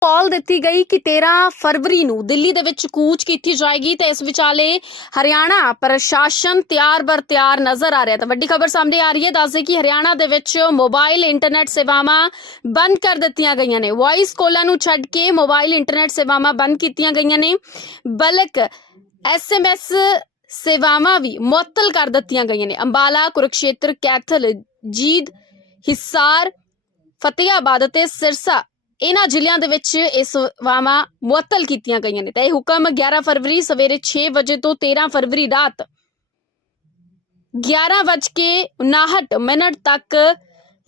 ਕਾਲ ਦਿੱਤੀ ਗਈ ਕਿ 13 ਫਰਵਰੀ ਨੂੰ ਦਿੱਲੀ ਦੇ ਵਿੱਚ ਕੂਚ ਕੀਤੀ ਜਾਏਗੀ ਤੇ ਇਸ ਵਿਚਾਲੇ ਹਰਿਆਣਾ ਪ੍ਰਸ਼ਾਸਨ ਤਿਆਰ ਬਰ ਤਿਆਰ ਨਜ਼ਰ ਆ ਰਿਹਾ ਤਾਂ ਵੱਡੀ ਖਬਰ ਸਾਹਮਣੇ ਆ ਰਹੀ ਹੈ। ਦੱਸਦੇ ਕਿ ਹਰਿਆਣਾ ਦੇ ਵਿੱਚ ਮੋਬਾਈਲ ਇੰਟਰਨੈਟ ਸੇਵਾਵਾਂ ਬੰਦ ਕਰ ਦਿੱਤੀਆਂ ਗਈਆਂ ਨੇ। ਵਾਇਸ ਕਾਲਾਂ ਨੂੰ ਛੱਡ ਕੇ ਮੋਬਾਈਲ ਇੰਟਰਨੈਟ ਸੇਵਾਵਾਂ ਬੰਦ ਕੀਤੀਆਂ ਗਈਆਂ ਨੇ। ਬਲਕ ਐਸਐਮਐਸ ਸੇਵਾਵਾਂ ਵੀ ਮੁਅੱਤਲ ਕਰ ਦਿੱਤੀਆਂ ਗਈਆਂ ਨੇ। ਅੰਬਾਲਾ, ਕੁਰਕਸ਼ੇਤਰ, ਕੈਥਲ, ਜੀਦ, ਹਿਸਾਰ ਫਤਿਆਬਾਦ ਅਤੇ ਸਿਰਸਾ ਇਹਨਾਂ ਜ਼ਿਲ੍ਹਿਆਂ ਦੇ ਵਿੱਚ ਇਹ ਸੇਵਾਵਾਂ ਮੁਅੱਤਲ ਕੀਤੀਆਂ ਗਈਆਂ ਨੇ। ਤਾਂ ਇਹ ਹੁਕਮ 11 ਫਰਵਰੀ ਸਵੇਰੇ 6 ਵਜੇ ਤੋਂ 13 ਫਰਵਰੀ ਰਾਤ 11:59 ਮਿੰਟ ਤੱਕ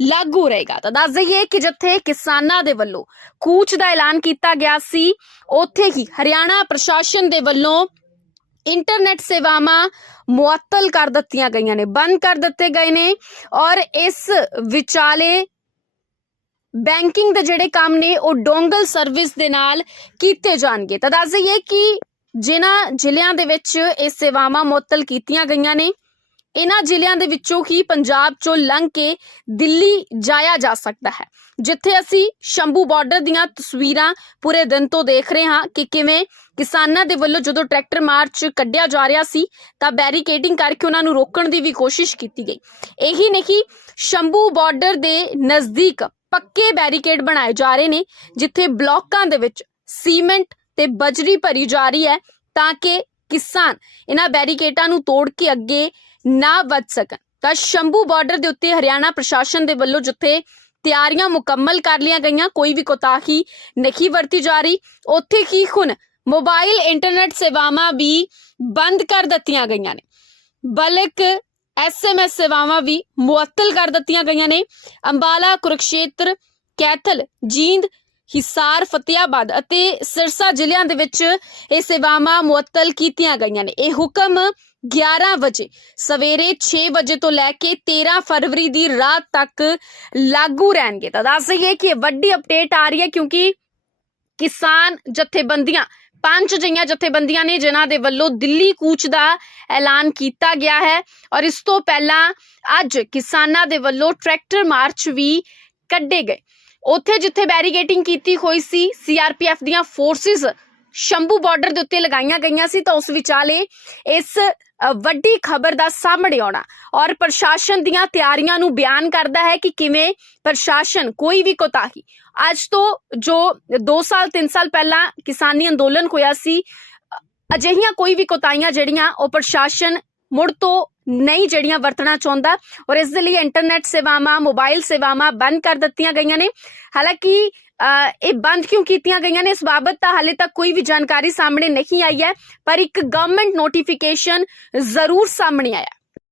ਲਾਗੂ ਰਹੇਗਾ। ਤਾਂ ਦੱਸ ਦਈਏ ਕਿ ਜਿੱਥੇ ਕਿਸਾਨਾਂ ਦੇ ਵੱਲੋਂ ਕੂਚ ਦਾ ਐਲਾਨ ਕੀਤਾ ਗਿਆ ਸੀ, ਉੱਥੇ ਹੀ ਹਰਿਆਣਾ ਪ੍ਰਸ਼ਾਸਨ ਦੇ ਵੱਲੋਂ ਇੰਟਰਨੈਟ ਸੇਵਾਵਾਂ ਮੁਅੱਤਲ ਕਰ ਦਿੱਤੀਆਂ ਗਈਆਂ ਨੇ, ਬੰਦ ਕਰ ਦਿੱਤੇ ਗਏ ਨੇ ਔਰ ਇਸ ਵਿਚਾਲੇ ਬੈਂਕਿੰਗ ਦੇ ਜਿਹੜੇ ਕੰਮ ਨੇ, ਉਹ ਡੋਂਗਲ ਸਰਵਿਸ ਦੇ ਨਾਲ ਕੀਤੇ ਜਾਣਗੇ। ਤਾਂ ਦੱਸ ਦਈਏ ਕਿ ਜਿਨ੍ਹਾਂ ਜ਼ਿਲ੍ਹਿਆਂ ਦੇ ਵਿੱਚ ਇਹ ਸੇਵਾਵਾਂ ਮੁਅੱਤਲ ਕੀਤੀਆਂ ਗਈਆਂ ਨੇ ਇਹਨਾਂ ਜ਼ਿਲ੍ਹਿਆਂ ਦੇ ਵਿੱਚੋਂ ਹੀ ਪੰਜਾਬ ਚੋਂ ਲੰਘ ਕੇ ਦਿੱਲੀ ਜਾਇਆ ਜਾ ਸਕਦਾ ਹੈ, ਜਿੱਥੇ ਅਸੀਂ ਸ਼ੰਭੂ ਬਾਰਡਰ ਦੀਆਂ ਤਸਵੀਰਾਂ ਪੂਰੇ ਦਿਨ ਤੋਂ ਦੇਖ ਰਹੇ ਹਾਂ ਕਿ ਕਿਵੇਂ ਕਿਸਾਨਾਂ ਦੇ ਵੱਲੋਂ ਜਦੋਂ ਟਰੈਕਟਰ ਮਾਰਚ ਕੱਢਿਆ ਜਾ ਰਿਹਾ ਸੀ, ਤਾਂ ਬੈਰੀਕੇਡਿੰਗ ਕਰਕੇ ਉਹਨਾਂ ਨੂੰ ਰੋਕਣ ਦੀ ਵੀ ਕੋਸ਼ਿਸ਼ ਕੀਤੀ ਗਈ। ਇਹੀ ਨਹੀਂ, ਸ਼ੰਭੂ ਬਾਰਡਰ ਦੇ ਨਜ਼ਦੀਕ ਪੱਕੇ ਬੈਰੀਕੇਡ ਬਣਾਏ ਜਾ ਰਹੇ ਨੇ, ਜਿੱਥੇ ਬਲਾਕਾਂ ਦੇ ਵਿੱਚ ਸੀਮੈਂਟ ਤੇ ਬਜਰੀ ਭਰੀ ਜਾ ਰਹੀ ਹੈ ਤਾਂ ਕਿ ਕਿਸਾਨ ਇਹਨਾਂ ਬੈਰੀਕੇਟਾਂ ਨੂੰ ਤੋੜ ਕੇ ਅੱਗੇ ਨਾ ਵੱਧ ਸਕਣ। ਤਾਂ ਸ਼ੰਭੂ ਬਾਰਡਰ ਦੇ ਉੱਤੇ ਹਰਿਆਣਾ ਪ੍ਰਸ਼ਾਸਨ ਦੇ ਵੱਲੋਂ ਜਿੱਥੇ ਤਿਆਰੀਆਂ ਮੁਕੰਮਲ ਕਰ ਲਈਆਂ ਗਈਆਂ, ਕੋਈ ਵੀ ਕੋਤਾਹੀ ਨਹੀਂ ਵਰਤੀ ਜਾ ਰਹੀ, ਉੱਥੇ ਹੀ ਹੁਣ ਮੋਬਾਈਲ ਇੰਟਰਨੈਟ ਸੇਵਾਵਾਂ ਵੀ ਬੰਦ ਕਰ ਦਿੱਤੀਆਂ ਗਈਆਂ ਨੇ। ਬਲਕ ਐਸਐਮਐਸ ਸੇਵਾਵਾਂ ਵੀ ਮੁਅੱਤਲ ਕਰ ਦਿੱਤੀਆਂ ਗਈਆਂ ਨੇ। ਅੰਬਾਲਾ, ਕੁਰਕਸ਼ੇਤਰ, ਕੈਥਲ, ਜੀਂਦ, ਹਿਸਾਰ, ਫਤਿਆਬਾਦ ਅਤੇ ਸਿਰਸਾ ਜ਼ਿਲ੍ਹਿਆਂ ਦੇ ਵਿੱਚ ਇਹ ਸੇਵਾਵਾਂ ਮੁਅੱਤਲ ਕੀਤੀਆਂ ਗਈਆਂ ਨੇ। ਇਹ ਹੁਕਮ 11 ਵਜੇ, ਸਵੇਰੇ 6 ਵਜੇ ਤੋਂ ਲੈ ਕੇ 13 ਫਰਵਰੀ ਦੀ ਰਾਤ ਤੱਕ ਲਾਗੂ ਰਹਿਣਗੇ। ਤਾਂ ਦੱਸ ਦਈਏ ਕਿ ਇਹ ਵੱਡੀ ਅਪਡੇਟ ਆ ਰਹੀ ਹੈ ਕਿਉਂਕਿ ਕਿਸਾਨ ਜਥੇਬੰਦੀਆਂ ਪੰਜ ਜਿਹੀਆਂ ਜਥੇਬੰਦੀਆਂ ਨੇ ਜਿਨ੍ਹਾਂ ਦੇ ਵੱਲੋਂ ਦਿੱਲੀ ਕੂਚ ਦਾ ਐਲਾਨ ਕੀਤਾ ਗਿਆ ਹੈ। ਔਰ ਇਸ ਤੋਂ ਪਹਿਲਾਂ ਅੱਜ ਕਿਸਾਨਾਂ ਦੇ ਵੱਲੋਂ ਟਰੈਕਟਰ ਮਾਰਚ ਵੀ ਕੱਢੇ ਗਏ। ਉੱਥੇ ਜਿੱਥੇ ਬੈਰੀਗੇਟਿੰਗ ਕੀਤੀ ਹੋਈ ਸੀ ਸੀਆਰਪੀਐਫ ਦੀਆਂ ਫੋਰਸਿਸ ਸ਼ੰਭੂ ਬਾਰਡਰ ਦੇ ਉੱਤੇ ਲਗਾਈਆਂ ਗਈਆਂ ਸੀ ਤਾਂ ਉਸ ਵਿਚਾਲੇ ਇਸ ਵੱਡੀ ਖਬਰ ਦਾ ਸਾਹਮਣੇ ਆਉਣਾ। ਔਰ ਪ੍ਰਸ਼ਾਸਨ ਦੀਆਂ ਤਿਆਰੀਆਂ ਨੂੰ ਬਿਆਨ ਕਰਦਾ ਹੈ ਕਿ ਕਿਵੇਂ ਪ੍ਰਸ਼ਾਸਨ ਕੋਈ ਵੀ ਕੋਤਾਹੀ। ਅੱਜ ਤੋਂ ਜੋ 2 ਸਾਲ 3 ਸਾਲ ਪਹਿਲਾਂ ਕਿਸਾਨੀ ਅੰਦੋਲਨ ਹੋਇਆ ਸੀ ਅਜਿਹੀਆਂ ਕੋਈ ਵੀ ਕੋਤਾਹੀਆਂ ਜਿਹੜੀਆਂ ਉਹ ਪ੍ਰਸ਼ਾਸਨ ਮੁੜ ਤੋਂ ਨਹੀਂ ਜਿਹੜੀਆਂ ਵਰਤਣਾ ਚਾਹੁੰਦਾ। ਔਰ ਇਸ ਦੇ ਲਈ ਇੰਟਰਨੈਟ ਸੇਵਾਵਾਂ ਮੋਬਾਈਲ ਸੇਵਾਵਾਂ ਬੰਦ ਕਰ ਦਿੱਤੀਆਂ ਗਈਆਂ ਨੇ। ਹਾਲਾਂਕਿ ਇਹ ਬੰਦ ਕਿਉਂ ਕੀਤੀਆਂ ਗਈਆਂ ਨੇ? ਇਸ ਬਾਬਤ ਤਾਂ ਹਾਲੇ ਤੱਕ ਕੋਈ ਵੀ ਜਾਣਕਾਰੀ ਸਾਹਮਣੇ ਨਹੀਂ ਆਈ ਹੈ, ਪਰ ਇੱਕ ਗਵਰਨਮੈਂਟ ਨੋਟੀਫਿਕੇਸ਼ਨ ਜ਼ਰੂਰ ਸਾਹਮਣੇ ਆਇਆ।